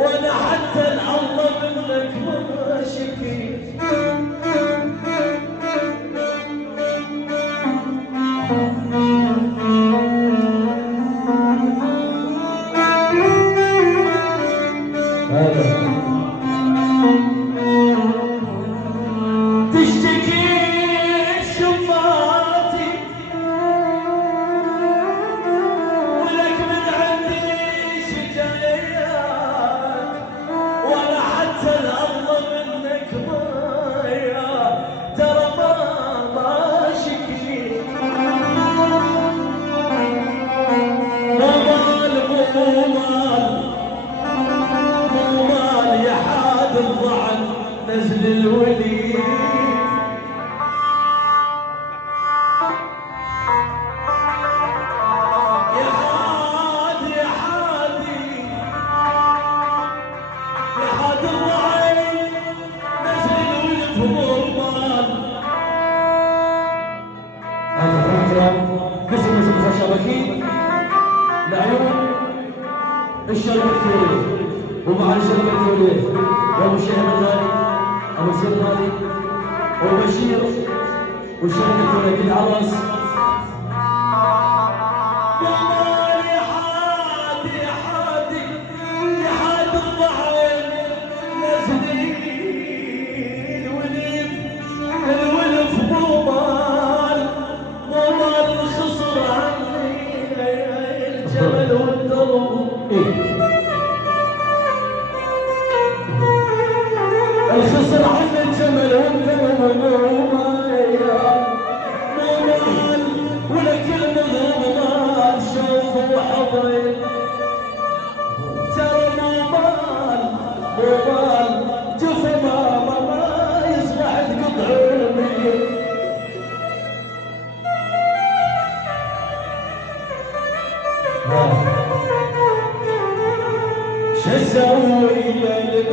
وانا حتى الله منك ما شكي. تشتكي شفاتي ولك من عندي شكايات، ولا حتى الله منك ضايع، ترى ما شكي. مو مال يا حاد الضعن نزل الولي. قسم الخشبكي لعيون الشركة الثورية ومع الشركة الثورية وابو الشيخ الغالي ابو سيد الغالي وبشير والشركة الثورية العرس. الخصر عن الجمل والذنب مو مال ولك المظلومات شوفوا وحضري. ترى مو مال جف ما يصبح تقطع الميل. شو اسوي لك